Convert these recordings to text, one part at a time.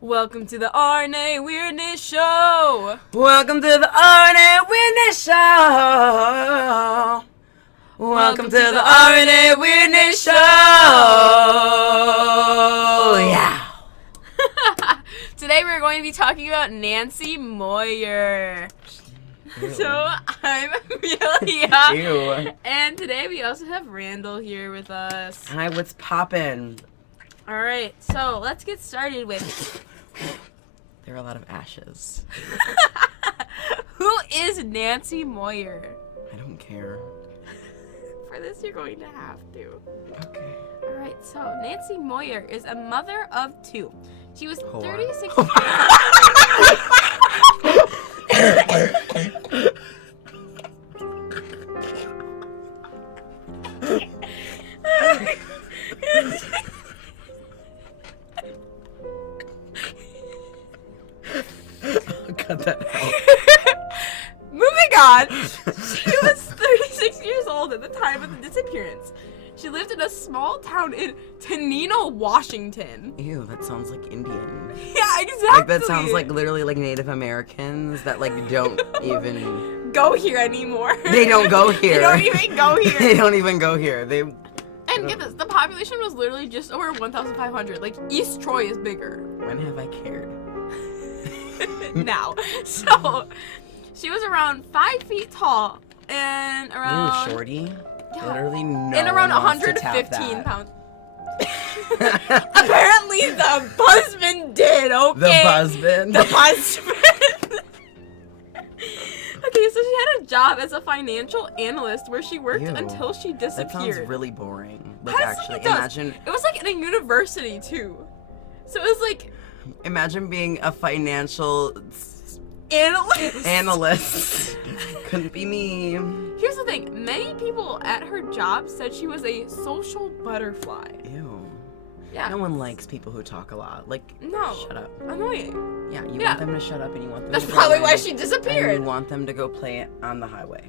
Welcome to the RNA Weirdness Show! Welcome to the RNA Weirdness Show! Welcome to the RNA Weirdness Show! Yeah! Today we're going to be talking about Nancy Moyer. Ew. So, I'm Amelia. Ew. And today we also have Randall here with us. Hi, what's poppin'? Alright, so let's get started with... There are a lot of ashes. Who is Nancy Moyer? I don't care. For this, you're going to have to. Okay. Alright, so Nancy Moyer is a mother of two. She was Whore. 36 Cut that out. Moving on, she was 36 years old at the time of the disappearance. She lived in a small town in Tenino, Washington. Ew, that sounds like Indian. Yeah, exactly. Like, that sounds like literally like Native Americans that like don't even... go here anymore. They don't go here. They don't even go here. They don't even go here. They... And get this, the population was literally just over 1,500. Like, East Troy is bigger. When have I cared? Now. So, she was around 5 feet tall and around... You shorty? Yeah. Literally no and around one wants to tap 115 that. pounds. Apparently the husband did, okay? The husband? The husband. Okay, so she had a job as a financial analyst where she worked Ew. until she disappeared. That sounds really boring. Like, Honestly, actually, it does. imagine... It was like in a university, too. So it was like... Imagine being a financial... Analyst. Couldn't be me. Here's the thing. Many people at her job said she was a social butterfly. Ew. Yeah. No one likes people who talk a lot. Like, No. shut up. Annoying. Yeah, you Yeah. want them to shut up and you want them That's to go probably why away, she and disappeared. you want them to go play on the highway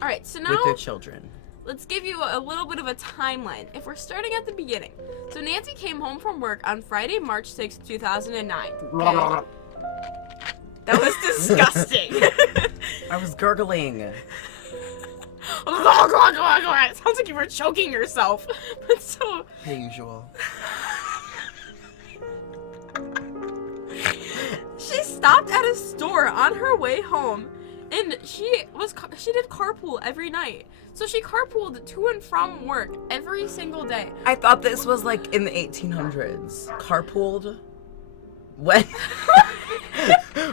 Alright, so with now their children. let's give you a little bit of a timeline. If we're starting at the beginning. So Nancy came home from work on Friday, March 6, 2009. Okay? That was disgusting. I was gurgling. It sounds like you were choking yourself. But so... Per usual. She stopped at a store on her way home, and she did carpool every night. So she carpooled to and from work every single day. I thought this was like in the 1800s. Carpooled? When?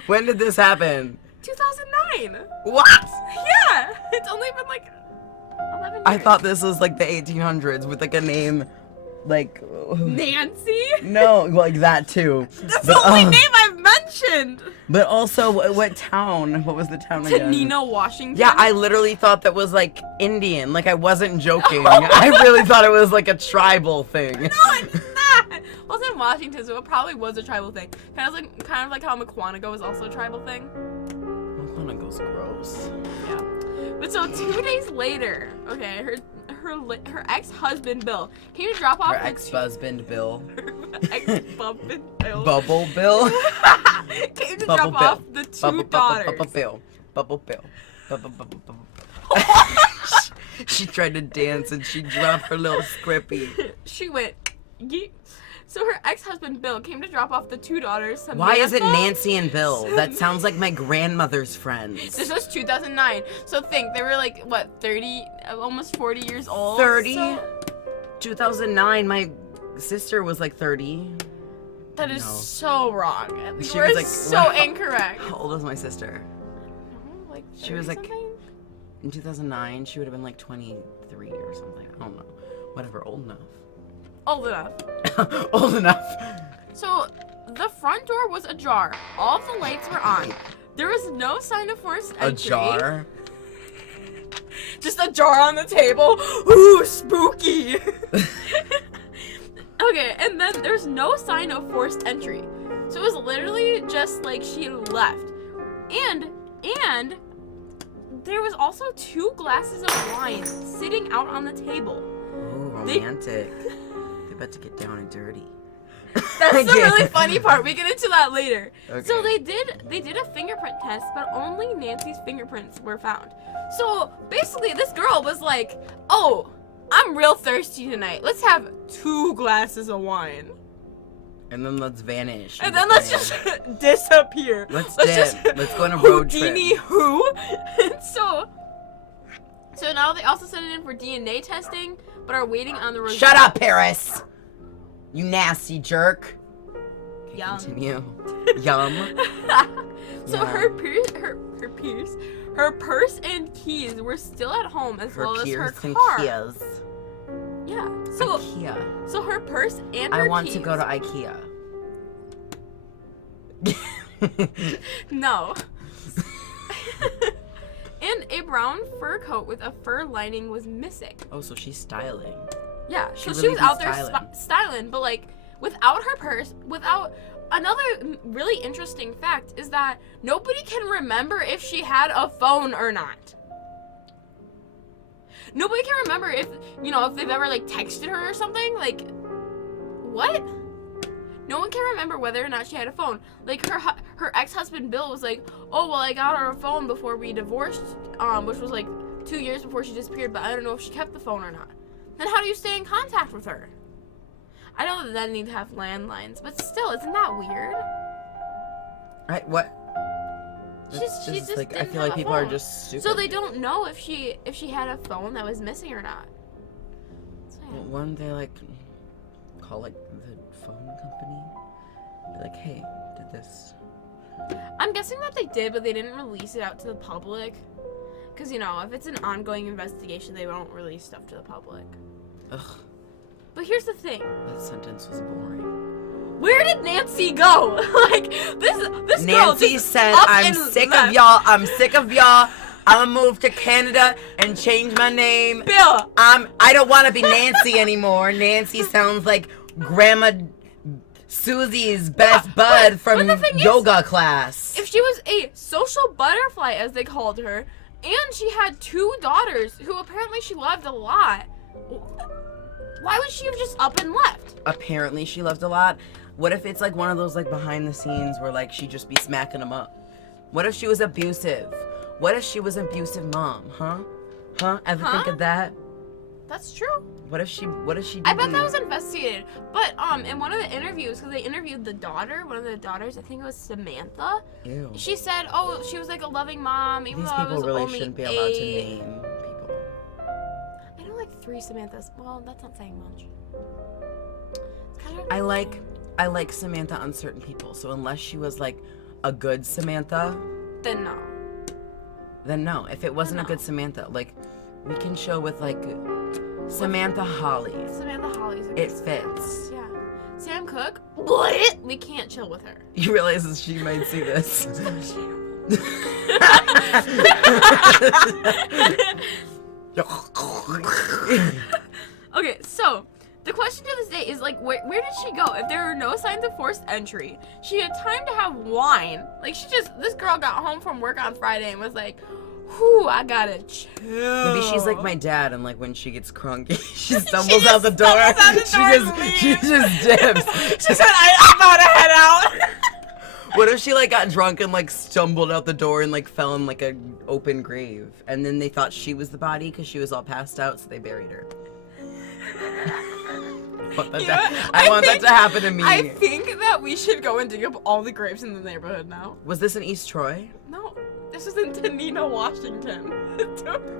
When did this happen? 2009. What? Yeah, it's only been like 11 years. I thought this was like the 1800s with like a name like... Nancy? No, like that too. That's But, the only name I've mentioned. But also, what town? What was the town again? Tenino, Washington. Yeah, I literally thought that was like Indian. Like I wasn't joking. I really thought it was like a tribal thing. No, it's not. Well, it's in Washington, so it probably was a tribal thing. Kind of like how McQuanago is also a tribal thing. McQuanago's gross. Yeah. But so 2 days later, okay, her ex-husband Bill came to drop off Her ex-husband Bill. ex-husband Bill Bubble Bill. came to Bubble drop Bill. off the two daughters. Bubble Bill. Bubble Bill. Bubble. She tried to dance and she dropped her little scrippy. She went, yeet. So her ex-husband Bill came to drop off the two daughters. Why is it Samantha. Nancy and Bill? That sounds like my grandmother's friends. This was 2009. So think, they were like, what, 30, almost 40 years old? 30? So 2009, my sister was like 30. that is No. so wrong. You She were was like, so wow. incorrect. How old was my sister? No, like She was like 30-something? in 2009, she would have been like 23 or something. I don't know. Whatever, old enough. Old enough. Old enough. So, the front door was ajar. All of the lights were on. There was no sign of forced A entry. jar? Just a jar on the table. Ooh, spooky. Okay, and then there's no sign of forced entry. So it was literally just like she left. And there was also 2 glasses of wine sitting out on the table. Ooh, romantic. They're about to get down and dirty. That's the really funny part. We get into that later. Okay. So they did a fingerprint test, but only Nancy's fingerprints were found. So basically, this girl was like, "Oh, I'm real thirsty tonight. Let's have 2 glasses of wine, And then let's vanish. and then let's just disappear. Let's just dip. Let's go on a road trip. Houdini who?" And so now they also sent it in for DNA testing, but are waiting on the results. Shut up, Paris! You nasty jerk. Okay, Yum. continue. Yum. So Yeah. her purse and keys were still at home, as well as her and car. Kias. Yeah. So IKEA. so her purse and her I want keys. to go to IKEA. No. And a brown fur coat with a fur lining was missing. Oh, so she's styling. Yeah, She so really she was be out there styling. styling, but like without her purse, without another really interesting fact is that nobody can remember if she had a phone or not. Nobody can remember if, you know, if they've ever like texted her or something. Like, what? No one can remember whether or not she had a phone. Like her ex-husband Bill was like, "Oh, well, I got her a phone before we divorced, which was like 2 years before she disappeared, but I don't know if she kept the phone or not." Then how do you stay in contact with her? I know that they need to have landlines, but still, isn't that weird? What? She It's just like, I didn't feel have like a people are phone. just stupid. So they don't know if she had a phone that was missing or not. So, yeah. Well, one day, like, call like the phone company. Be like, hey, did this? I'm guessing that they did, but they didn't release it out to the public. Because, you know, if it's an ongoing investigation, they won't release stuff to the public. Ugh, But here's the thing. that sentence was boring. Where did Nancy go? Like, this girl Nancy just said, up I'm and sick left. of y'all. I'm sick of y'all. I'm gonna move to Canada and change my name. Bill. I don't want to be Nancy anymore. Nancy sounds like Grandma Susie's best bud from the thing is, yoga class. If she was a social butterfly, as they called her, and she had 2 daughters who apparently she loved a lot, why would she have just up and left? Apparently she loved a lot. What if it's like one of those like behind the scenes where like she'd just be smacking them up? What if she was abusive? What if she was an abusive mom? Huh? Ever think of that? That's true. What if she I bet that was investigated. But in one of the interviews, because they interviewed the daughter, one of the daughters, I think it was Samantha. Ew. She said, "Oh, she was like a loving mom, even These though I people was really only shouldn't be allowed to 8." name people. I know like 3 Samanthas. Well, that's not saying much. It's kind of I like Samantha on certain people. So unless she was like a good Samantha, then no. then no. If it wasn't a good Samantha, like we can show with like Samantha Holly. Samantha Holly's a It good fits. Yeah. Sam Cooke, what? We can't chill with her. You realize that she might see this. Okay, so the question to this day is like, where did she go? If there were no signs of forced entry, she had time to have wine. Like this girl got home from work on Friday and was like, "Whew, I gotta chill." Maybe she's like my dad, and like when she gets crunky, she stumbles out the door. stumbles out the door and She just dips. She said, "I'm about to head out." What if she like got drunk and like stumbled out the door and like fell in like an open grave, and then they thought she was the body because she was all passed out, so they buried her. I want that to happen to me. I think that we should go and dig up all the graves in the neighborhood now. Was this in East Troy? No, this is in Tenino, Washington.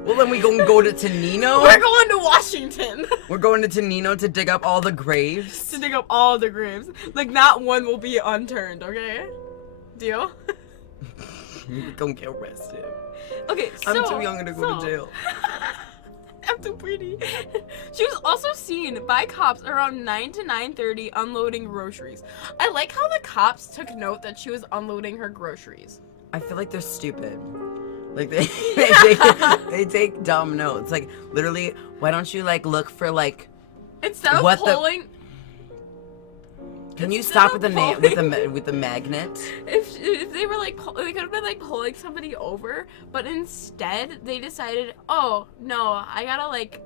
Well, then we gonna go to Tenino. We're going to Washington. We're going to Tenino to dig up all the graves. To dig up all the graves. Like, not one will be unturned, okay? Deal? You're gonna get arrested. Okay, so... I'm too young to go to jail. I'm too pretty. She was also seen by cops around 9 to 9:30 unloading groceries. I like how the cops took note that she was unloading her groceries. I feel like they're stupid. Like they take dumb notes. Like literally, why don't you like look for like Instead of what pulling... Can you Instead stop of with the magnet? If they were like, they could have been like pulling somebody over, but instead they decided, oh no, I gotta like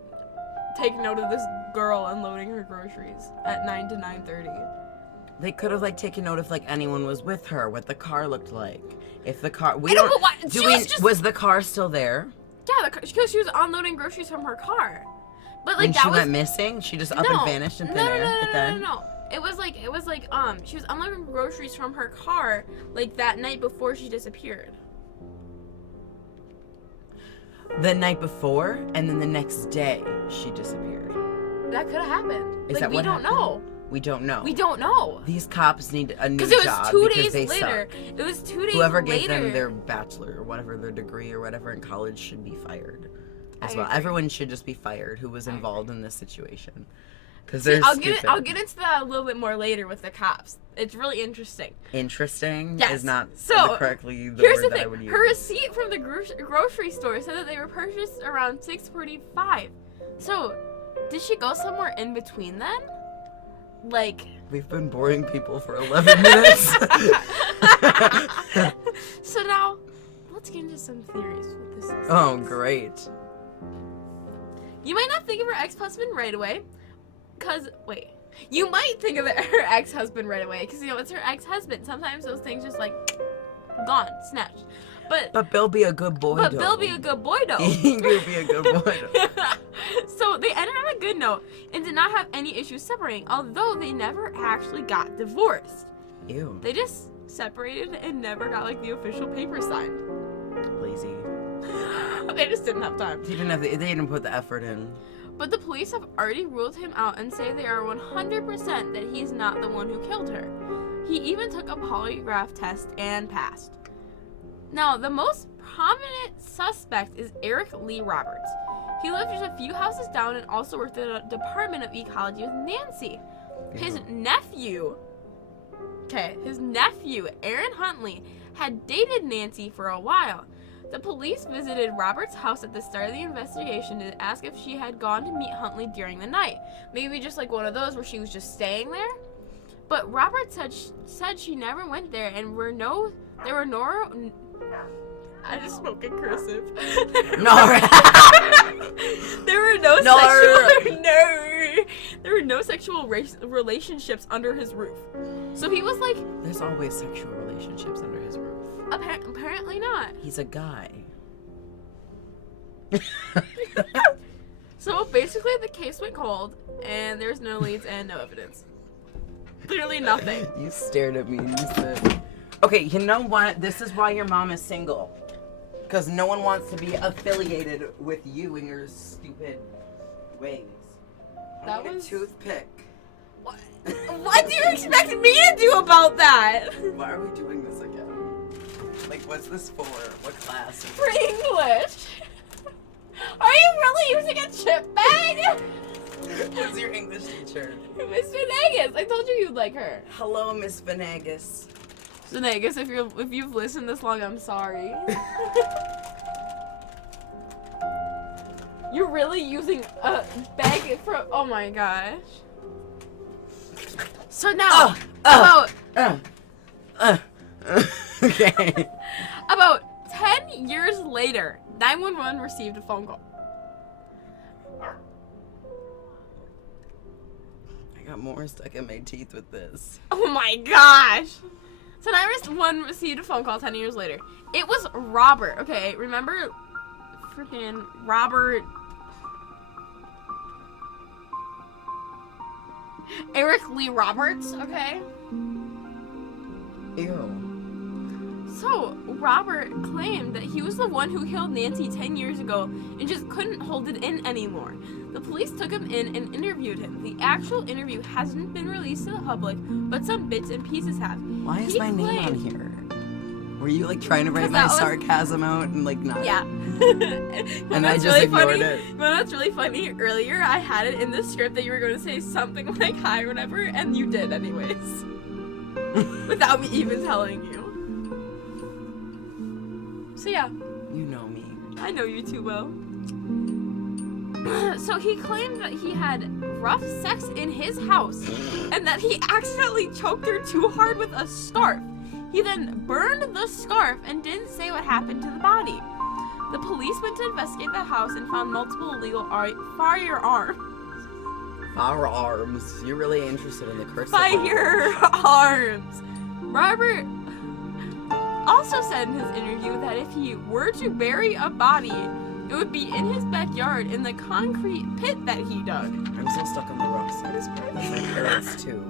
take note of this girl unloading her groceries at 9 to 9:30. They could have like taken note if like anyone was with her, what the car looked like. If the car, we I know, don't. but why? Do we? Was the car still there? Yeah, because she was unloading groceries from her car. But like When that she was went missing, she just up and vanished in thin air. No. It was like she was unloading groceries from her car like that night before she disappeared. The night before, and then the next day she disappeared. That could have happened. Is like that we what don't happened? know. We don't know. We don't know. These cops need a new job because it was 2 days they later. suck. It was 2 days later. Whoever gave them their bachelor or whatever, their degree or whatever in college should be fired. As well, everyone should just be fired who was involved in this situation. Because I'll get into that a little bit more later with the cops. It's really interesting. Interesting yes. is not correctly the here's word the that thing. I would use. Her receipt from the grocery store said that they were purchased around 6:45. So, did she go somewhere in between then? Like, we've been boring people for 11 minutes. So now, let's get into some theories with this. Oh, great. You might not think of her ex-husband right away, you might think of her ex-husband right away, because, it's her ex-husband. Sometimes those things just, gone, snatched. But Bill be a good boy, But Bill be a good boy, though. You'll be a good boy, though. So, they ended on a good note, and did not have any issues separating, although they never actually got divorced. Ew. They just separated and never got, the official paper signed. Lazy. They just didn't have time. They didn't put the effort in. But the police have already ruled him out and say they are 100% that he's not the one who killed her. He even took a polygraph test and passed. Now, the most prominent suspect is Eric Lee Roberts. He lived just a few houses down and also worked at the Department of Ecology with Nancy. His nephew, Aaron Huntley, had dated Nancy for a while. The police visited Roberts' house at the start of the investigation to ask if she had gone to meet Huntley during the night. Maybe just one of those where she was just staying there. But Roberts said she never went there, and there were no. I just spoke in cursive. There were no sexual relationships under his roof. So he was like. There's always sexual relationships under his roof. Apparently not. He's a guy. So basically the case went cold and there's no leads and no evidence. Literally nothing. You stared at me and you said, okay, you know what? This is why your mom is single. Because no one wants to be affiliated with you and your stupid ways. That was a toothpick. What do you expect me to do about that? Why are we doing this again? What's this for? What class? For English. Are you really using a chip bag? Who's your English teacher? Miss Venegas. I told you you'd like her. Hello, Miss Venegas. Venegas, if you've listened this long, I'm sorry. You're really using a bag for. Oh my gosh. So now, okay. About 10 years later, 911 received a phone call. I got more stuck in my teeth with this. Oh my gosh. So 911 received a phone call 10 years later. It was Robert, okay? Remember freaking Robert... Eric Lee Roberts, okay? Ew. So, Robert claimed that he was the one who killed Nancy 10 years ago and just couldn't hold it in anymore. The police took him in and interviewed him. The actual interview hasn't been released to the public, but some bits and pieces have. Why is my name on here? Were you trying to write my sarcasm out and not? Yeah. And I just ignored it. Well, that's really funny. Earlier, I had it in the script that you were going to say something like hi or whatever, and you did anyways. Without me even telling you. So yeah. You know me. I know you too well. So he claimed that he had rough sex in his house and that he accidentally choked her too hard with a scarf. He then burned the scarf and didn't say what happened to the body. The police went to investigate the house and found multiple illegal firearms. Firearms. You're really interested in the curse. Firearms. Robert also said in his interview that if he were to bury a body, it would be in his backyard in the concrete pit that he dug. I'm still stuck on the rough side. My parents too.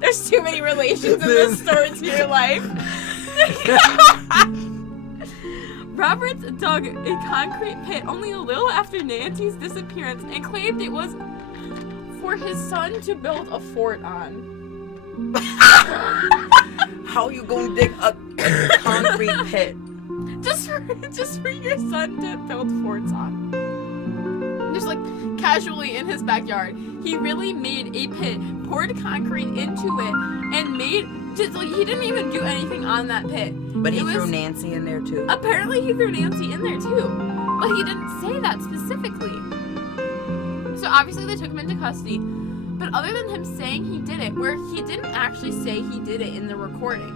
There's too many relations in this story to your life. Roberts dug a concrete pit only a little after Nancy's disappearance and claimed it was for his son to build a fort on. How you gonna dig a concrete pit? Just for your son to build forts on. Just like casually in his backyard. He really made a pit, poured concrete into it, and just like he didn't even do anything on that pit. But he threw Nancy in there too. Apparently he threw Nancy in there too. But he didn't say that specifically. So obviously they took him into custody. But other than him saying he did it, where he didn't actually say he did it in the recording.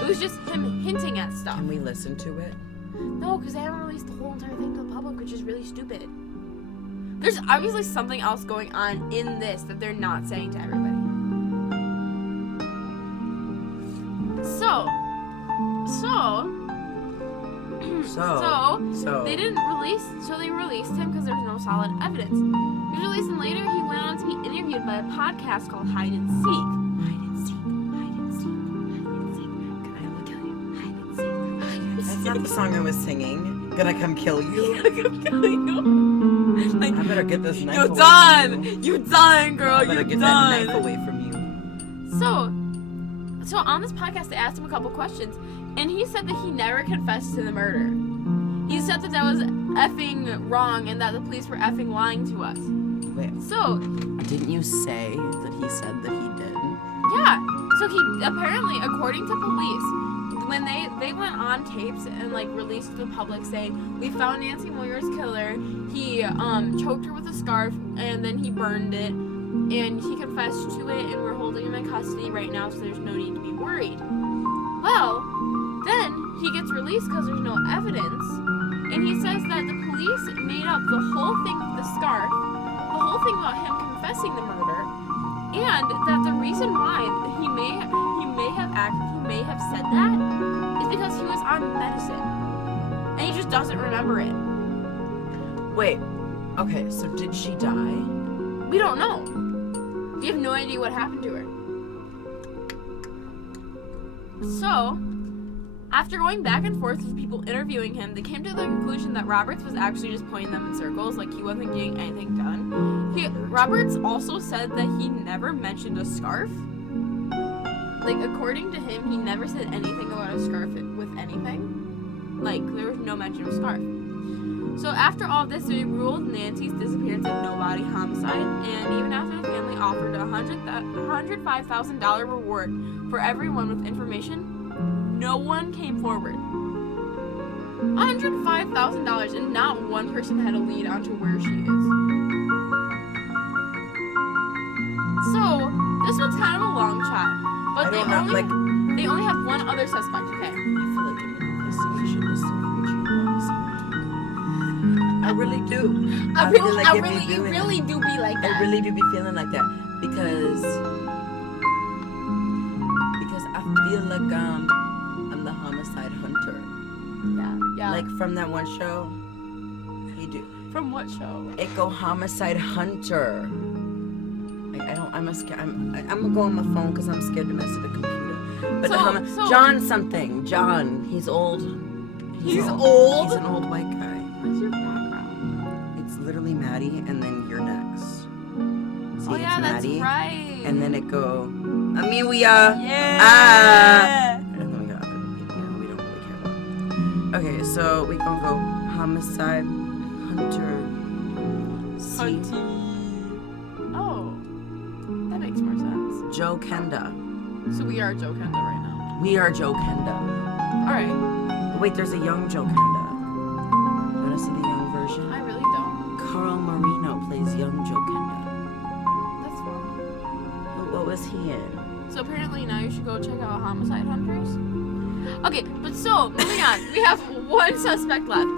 It was just him hinting at stuff. Can we listen to it? No, because they haven't released the whole entire thing to the public, which is really stupid. There's obviously something else going on in this that they're not saying to everybody. So they didn't release. So they released him because there's no solid evidence. He was released, and later he went on to be interviewed by a podcast called Hide and Seek. Hide and seek, hide and seek, hide and seek. Can I kill you? Hide and seek, hide and seek. That's not the song I was singing. Gonna come kill you. Gonna come kill you. Like, I better get this knife you're away done. from you. You're done, girl. I better You're get done. that knife away from you. So on this podcast, they asked him a couple questions, and he said that he never confessed to the murder. He said that was effing wrong and that the police were effing lying to us. Wait. So, didn't you say that he said that he did? yeah. So he apparently, according to police, when they went on tapes and like released to the public saying, we found Nancy Moyer's killer, he choked her with a scarf and then he burned it, and he confessed to it, and we're holding him in custody right now, so there's no need to be worried. Well, then he gets released because there's no evidence, and he says that the police made up the whole thing with the scarf, the whole thing about him confessing the murder, and that the reason why he may have said that is because he was on medicine, and he just doesn't remember it. Wait. Okay, so did she die? We don't know. We have no idea what happened to her. So, after going back and forth with people interviewing him, they came to the conclusion that Roberts was actually just pointing them in circles, like he wasn't getting anything done. Roberts also said that he never mentioned a scarf. Like, according to him, he never said anything about a scarf with anything. Like, there was no mention of scarf. So after all this, they ruled Nancy's disappearance a no-body homicide, and even after the family offered a $105,000 reward for everyone with information, no one came forward. $105,000, and not one person had a lead onto where she is. So this one's kind of a long shot, but they only have one other suspect. Okay. I feel like an investigation is so I really do. You really do be like that. I really do be feeling like that because I feel like I'm the homicide hunter. Yeah. Like from that one show. You do. From what show? It go homicide hunter. Like I'm gonna go on my phone because I'm scared to mess with the computer. But John something. John. He's old. He's old. He's an old white guy. What's your background? It's literally Maddie, and then you're next. See, Oh yeah, that's Maddie, right. and then it go, Amelia. Yeah. And then we got other people we don't really care about. Okay, so we gonna go homicide hunter. Hunty. Oh, that makes more sense. Joe Kenda. So we are Joe Kenda right now. We are Joe Kenda. All right. Wait, there's a young Joe Kenda. You wanna see the young version? I really don't. Carl Marino plays young Joe Kenda. That's fun. What was he in? So apparently now you should go check out Homicide Hunters. Okay, but so moving on, we have one suspect left,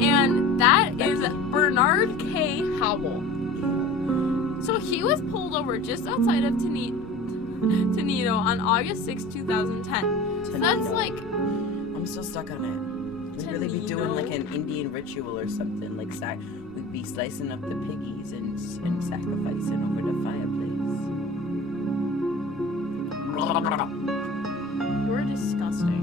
and That is Bernard K. Howell. So he was pulled over just outside of Tenino on August 6, 2010. So that's like... I'm still stuck on it. We'd really be doing like an Indian ritual or something. Like we'd be slicing up the piggies and sacrificing over the fireplace. You're disgusting.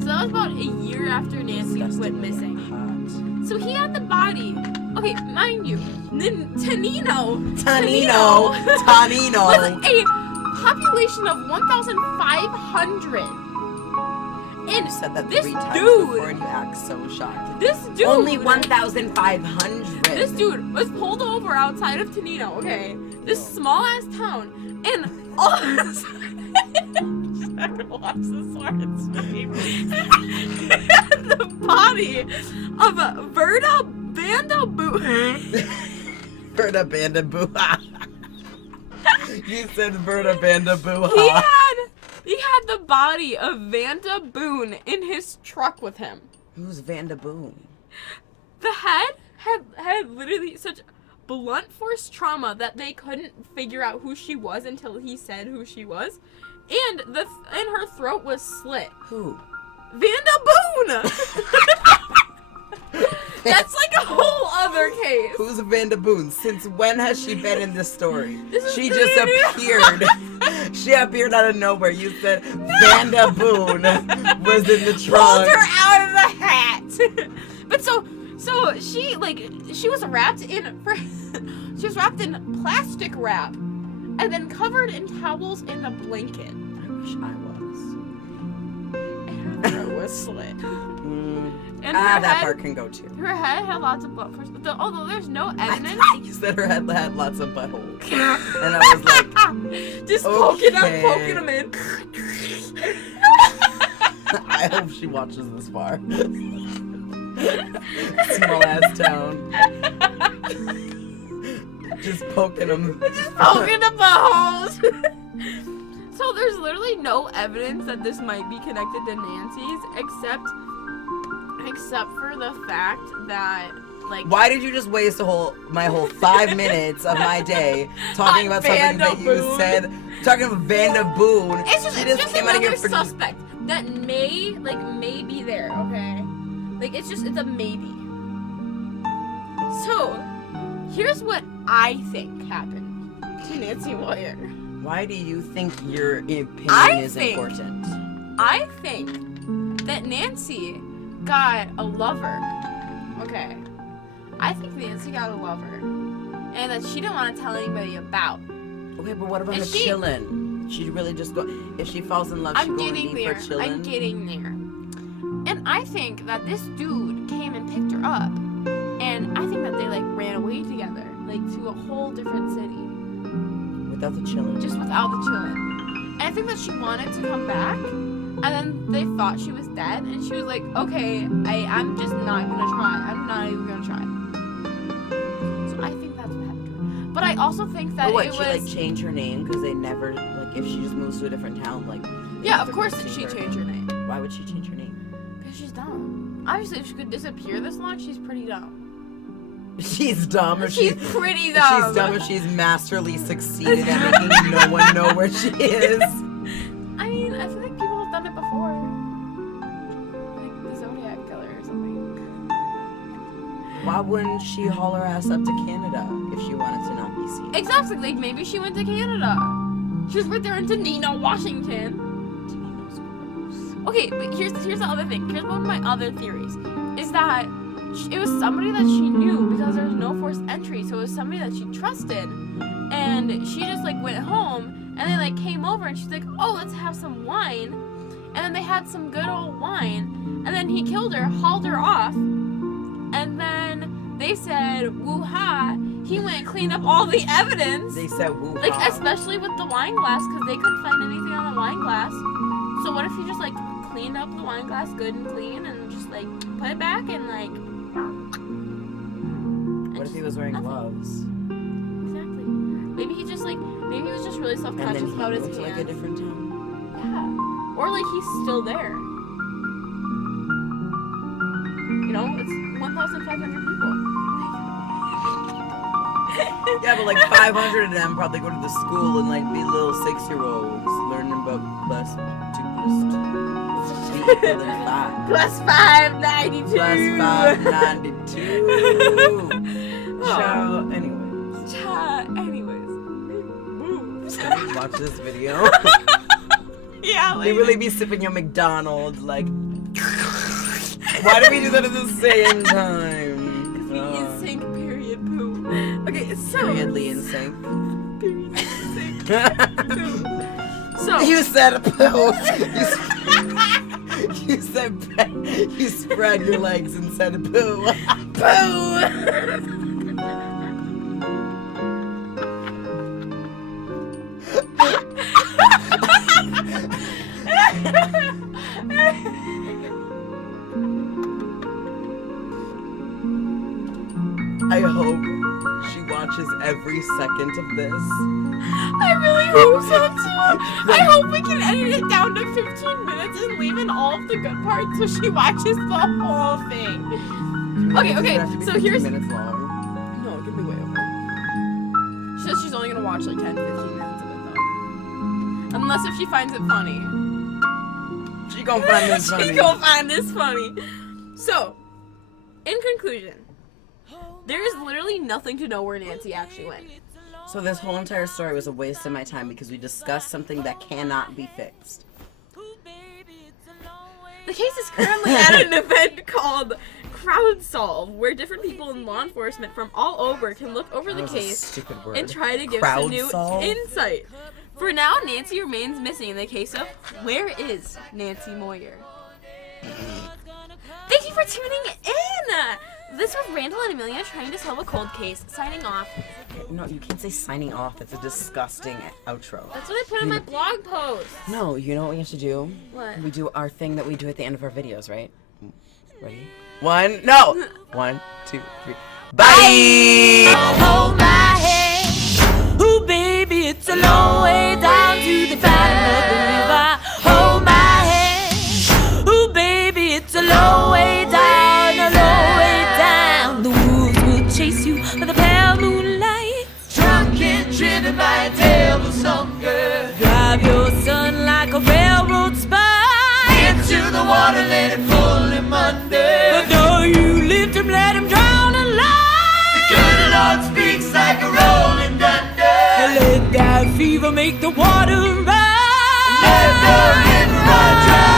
So that was about a year after Nancy went missing. Hot. So he had the body. Okay, mind you, Tanino was a population of 1,500. And You said that this 3 times dude, before and you act so shocked. This dude, only 1,500. This dude was pulled over outside of Tenino, okay? This small ass town, and all of a sudden, I can watch this while it's the body of Verda Vandaboo. Verda Vandaboo. You said Verda Vandaboo. He had the body of Vanda Boone in his truck with him. Who's Vanda Boone? The head had literally such blunt force trauma that they couldn't figure out who she was until he said who she was, and her throat was slit. Who? Vanda Boone. That's like a whole other case. Who's Vanda Boone? Since when has she been in this story? She Vanda. just appeared. She appeared out of nowhere. You said Vanda Boone was in the trunk. Pulled her out of the hat. But so she was wrapped in plastic wrap and then covered in towels and a blanket. I wish I was. And her throat was slit. And that part can go too. Her head had lots of butt force, although there's no evidence. You said her head had lots of buttholes. And I was like, just okay. poking them in. I hope she watches this far. Small ass town. Just poking them. Just poking the buttholes. So there's literally no evidence that this might be connected to Nancy's, except for the fact that, like... Why did you just waste my whole 5 minutes of my day talking about something that you said? Talking about Vanda Boone. It's just another suspect that may be there, okay? Like, it's a maybe. So, here's what I think happened to Nancy Moyer. Why do you think your opinion is important? I think that Nancy got a lover. Okay. I think Nancy got a lover. And that she didn't want to tell anybody about. Okay, but what about the chillin'? She'd really just go... If she falls in love, she'd go and leave for chillin'? I'm getting there. And I think that this dude came and picked her up. And I think that they, ran away together. To a whole different city. Without the chillin'? Just without the chillin'. And I think that she wanted to come back. And then they thought she was dead, and she was like, okay, I'm just not gonna try. I'm not even gonna try. So I think that's what happened to her. But I also think that she changed her name because they never, if she just moves to a different town, yeah, of course she changed her name. Why would she change her name? Because she's dumb. Obviously, if she could disappear this long, she's pretty dumb. She's dumb, or she's pretty dumb. She's dumb, or she's masterly succeeded at making no one know where she is. I mean, I feel like people have done it before. Like the Zodiac Killer or something. Why wouldn't she haul her ass up to Canada if she wanted to not be seen? Exactly, maybe she went to Canada. She was right there in Tenino, Washington. Tenino's gross. Okay, but here's the other thing. Here's one of my other theories. Is that it was somebody that she knew because there was no forced entry, so it was somebody that she trusted. And she just went home, and they came over, and she's like, oh, let's have some wine. And then they had some good old wine, and then he killed her, hauled her off, and then they said, woo-ha. He went and cleaned up all the evidence. They said woo-ha. Especially with the wine glass, because they couldn't find anything on the wine glass. So what if he just cleaned up the wine glass good and clean, and just put it back and What if he was wearing gloves? Exactly. Maybe he just maybe he was just really self-conscious about his hands. And then he moved to a different town. Yeah. Or he's still there. You know, it's one 1,500 people. Yeah, but like 500 of them probably go to the school and like be little 6-year-olds learning about plus 2 plus 2 equals 5. Plus 592. Plus 592. Ciao. Anyways. Watch this video. Yeah, You really be sipping your McDonald's like. Why do we do that at the same time? We in sync, period, poo. Okay, so. Periodly in sync. So. You said poo. You said you spread your legs and said poo. Poo. I hope she watches every second of this. I really hope so too. I hope we can edit it down to 15 minutes and leave in all of the good parts so she watches the whole thing. Okay, so here's... minutes long. No, it can be way over. She says she's only gonna watch like 10, 15 minutes of it though. Unless if she finds it funny. She gonna find this funny. She gonna find this funny. So, in conclusion, there is literally nothing to know where Nancy actually went. So this whole entire story was a waste of my time because we discussed something that cannot be fixed. The case is currently at an event called Crowd Solve, where different people in law enforcement from all over can look over the case and try to give some new insight. For now, Nancy remains missing in the case of Where is Nancy Moyer? Thank you for tuning in! This was Randall and Amelia trying to solve a cold case. Signing off. No, you can't say signing off. It's a disgusting outro. That's what I put in my blog post. No, you know what we have to do? What? We do our thing that we do at the end of our videos, right? Ready? 1, no! 1, 2, 3. Bye! Hold my hand. Ooh, baby, it's a long way down to the bottom of the river. Hold my hand. Ooh, baby, it's a long way down, a long way down. The wolves will chase you by the pale moonlight. Drunk and driven by a devil's hunger. Drive your son like a railroad spine into the water, let it pull him under. But though you lift him, let him drown alive. The good Lord speaks like a rolling thunder. Let that fever make the water run. Let the river run dry.